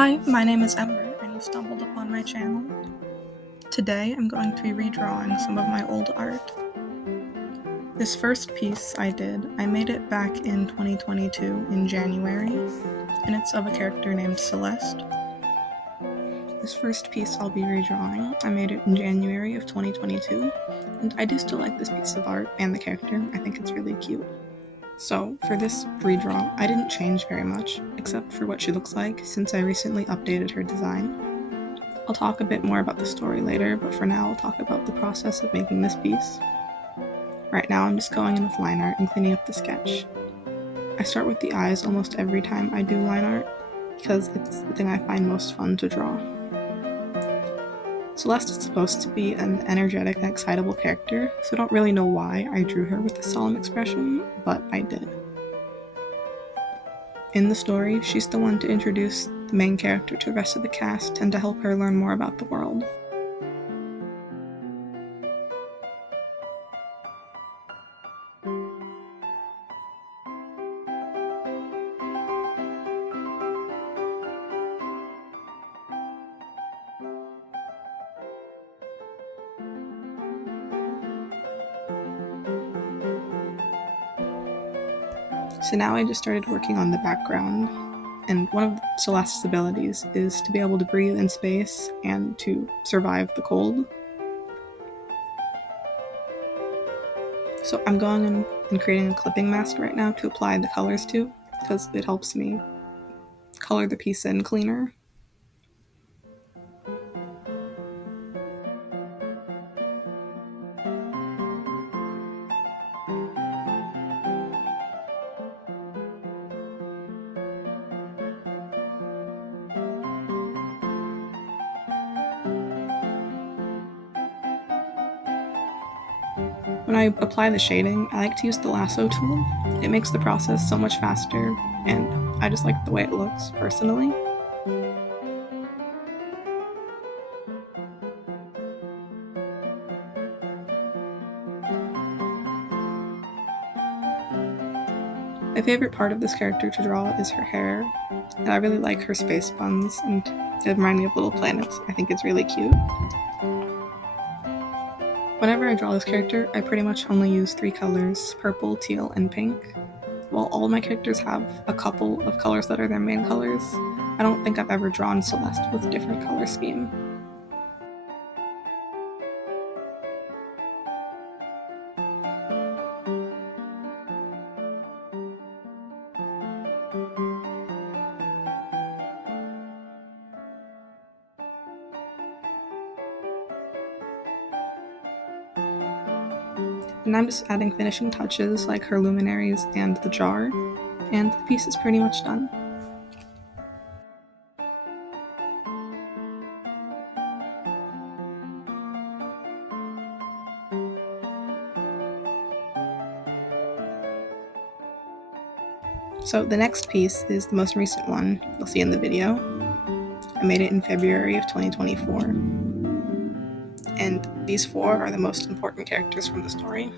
Hi, my name is Ember, and you stumbled upon my channel. Today, I'm going to be redrawing some of my old art. This first piece I made it back in 2022 in January, and it's of a character named Celeste. This first piece I'll be redrawing, I made it in January of 2022, and I do still like this piece of art and the character. I think it's really cute. So, for this redraw, I didn't change very much, except for what she looks like, since I recently updated her design. I'll talk a bit more about the story later, but for now I'll talk about the process of making this piece. Right now I'm just going in with line art and cleaning up the sketch. I start with the eyes almost every time I do line art, because it's the thing I find most fun to draw. Celeste is supposed to be an energetic and excitable character, so I don't really know why I drew her with a solemn expression, but I did. In the story, she's the one to introduce the main character to the rest of the cast and to help her learn more about the world. So now I just started working on the background, and one of Celeste's abilities is to be able to breathe in space and to survive the cold. So I'm going in and creating a clipping mask right now to apply the colors to, because it helps me color the piece in cleaner. When I apply the shading, I like to use the lasso tool. It makes the process so much faster, and I just like the way it looks, personally. My favorite part of this character to draw is her hair, and I really like her space buns, and they remind me of little planets. I think it's really cute. Whenever I draw this character, I pretty much only use 3 colors: purple, teal, and pink. While all of my characters have a couple of colors that are their main colors, I don't think I've ever drawn Celeste with a different color scheme. And I'm just adding finishing touches like her luminaries and the jar, and the piece is pretty much done. So the next piece is the most recent one you'll see in the video. I made it in February of 2024. And these 4 are the most important characters from the story.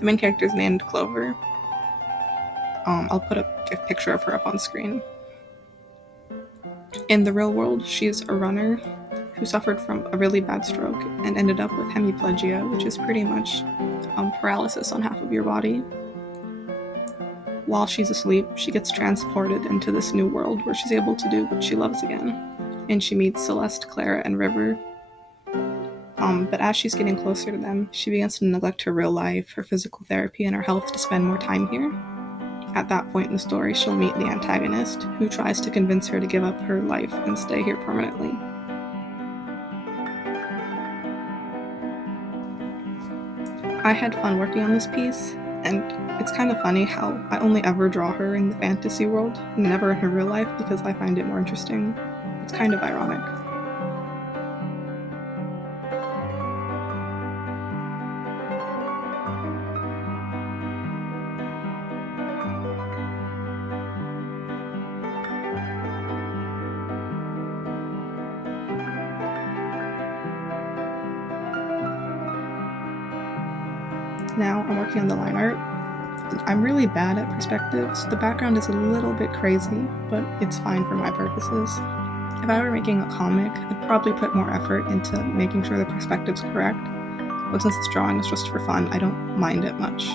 The main character is named Clover. I'll put a picture of her up on screen. In the real world, she's a runner who suffered from a really bad stroke and ended up with hemiplegia, which is pretty much paralysis on half of your body. While she's asleep, she gets transported into this new world where she's able to do what she loves again, and she meets Celeste, Clara, and River. But as she's getting closer to them, she begins to neglect her real life, her physical therapy, and her health to spend more time here. At that point in the story, she'll meet the antagonist, who tries to convince her to give up her life and stay here permanently. I had fun working on this piece, and it's kind of funny how I only ever draw her in the fantasy world, and never in her real life, because I find it more interesting. It's kind of ironic. Now I'm working on the line art. I'm really bad at perspective, so the background is a little bit crazy, but it's fine for my purposes. If I were making a comic, I'd probably put more effort into making sure the perspective's correct, but since this drawing is just for fun, I don't mind it much.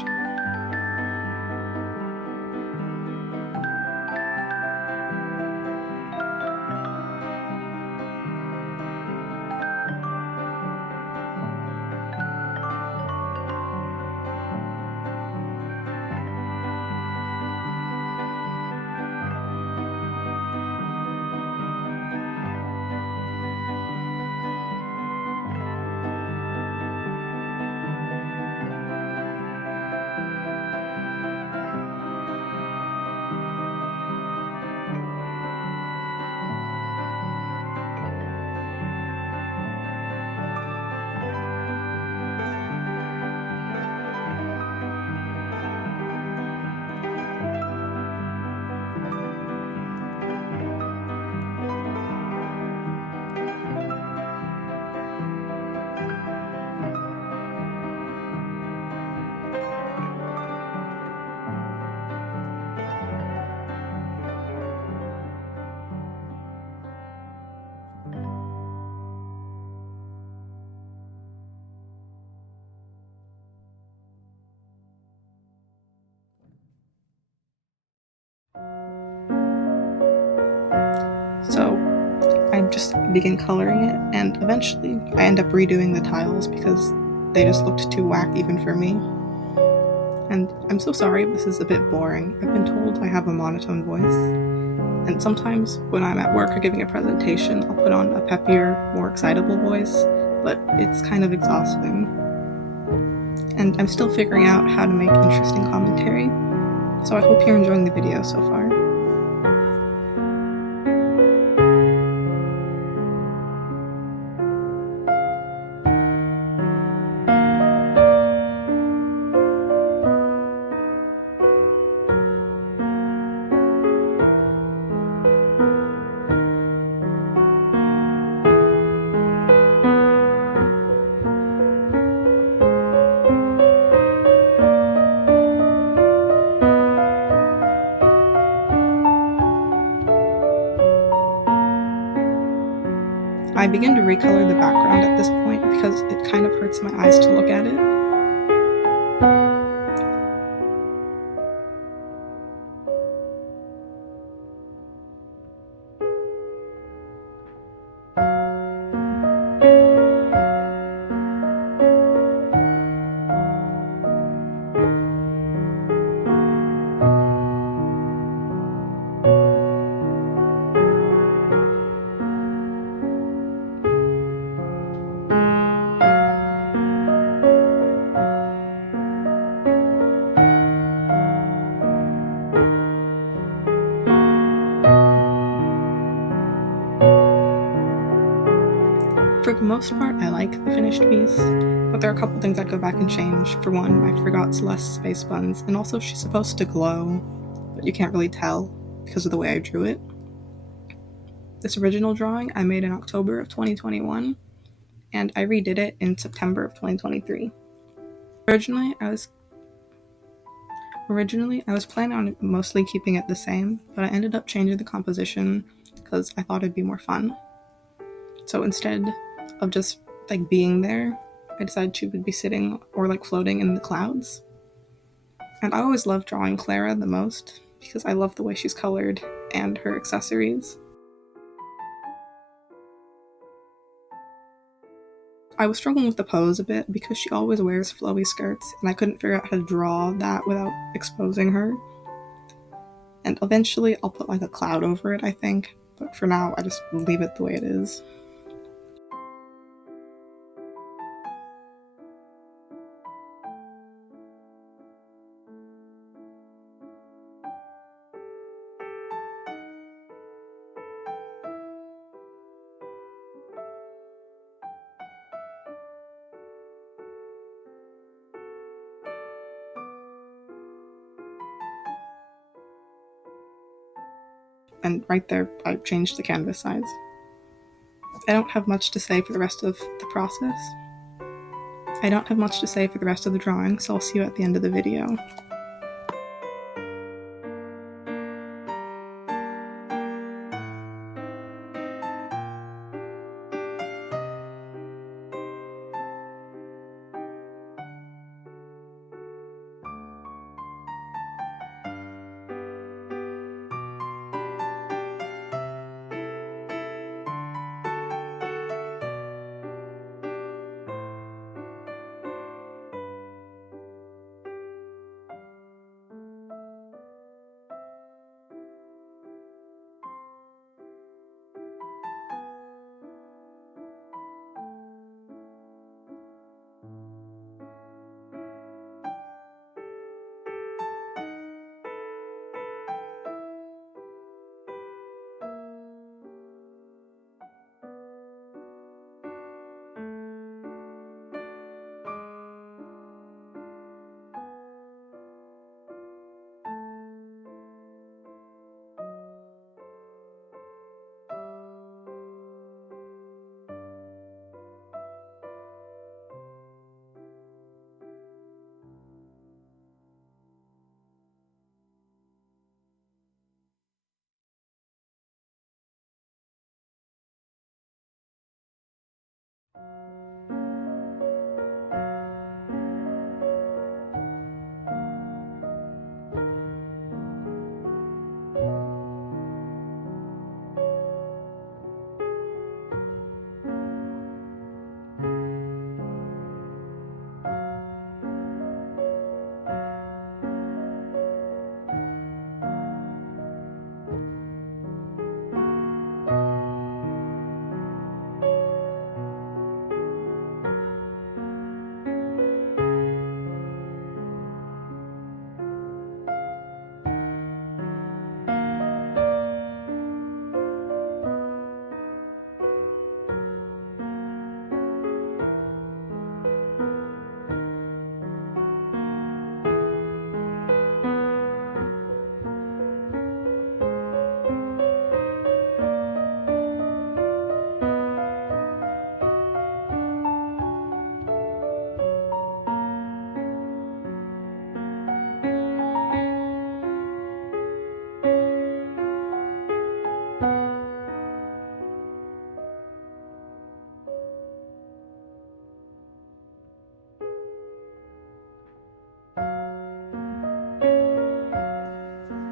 So I just begin coloring it, and eventually I end up redoing the tiles because they just looked too whack even for me. And I'm so sorry if this is a bit boring. I've been told I have a monotone voice, and sometimes when I'm at work or giving a presentation, I'll put on a peppier, more excitable voice, but it's kind of exhausting. And I'm still figuring out how to make interesting commentary, so I hope you're enjoying the video so far. I begin to recolor the background at this point because it kind of hurts my eyes to look at it. For the most part, I like the finished piece, but there are a couple things I'd go back and change. For one, I forgot Celeste's space buns, and also she's supposed to glow, but you can't really tell because of the way I drew it. This original drawing I made in October of 2021, and I redid it in September of 2023. Originally, I was planning on mostly keeping it the same, but I ended up changing the composition because I thought it'd be more fun. So instead of just being there, I decided she would be sitting or floating in the clouds. And I always loved drawing Clara the most because I love the way she's colored and her accessories. I was struggling with the pose a bit because she always wears flowy skirts, and I couldn't figure out how to draw that without exposing her. And eventually I'll put a cloud over it, I think, but for now I just leave it the way it is. And right there, I changed the canvas size. I don't have much to say for the rest of the process. I don't have much to say for the rest of the drawing, so I'll see you at the end of the video.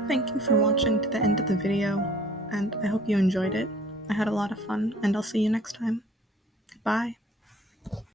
Thank you for watching to the end of the video, and I hope you enjoyed it. I had a lot of fun, and I'll see you next time. Bye.